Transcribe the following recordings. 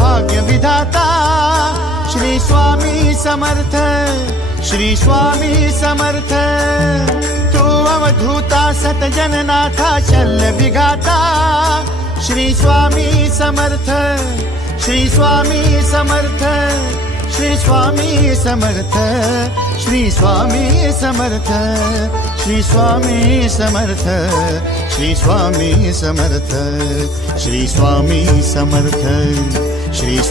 Bhagya Vidhata Shri Swami Samarth Shri Swami Samarth. Tu अवधूता सतजननाथा Shalya विघाता Shri Swami Samarth Shri Swami Samarth Shri Swami Samarth Shri Swami Samarth Shri Swami Samarth Shri Swami Samarth Shri Swami Samarth. Shri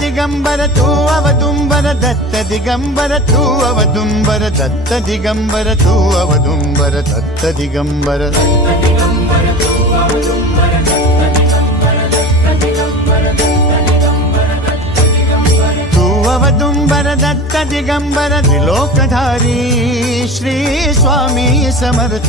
Digambara തൂവവ ദുംബര Datta Digambara തൂവവ ദുംബര Datta Digambara തൂവവ ദുംബര Datta Digambara തൂവവ ദുംബര Datta Digambara ത്രിലോകധാരി Shri Swami Samarth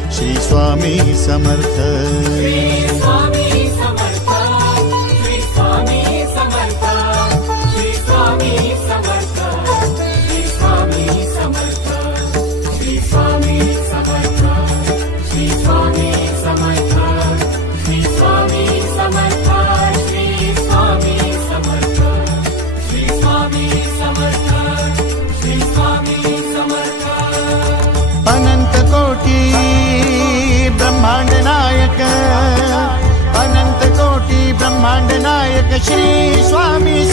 Shri Swami Samarth. Cristo a missão.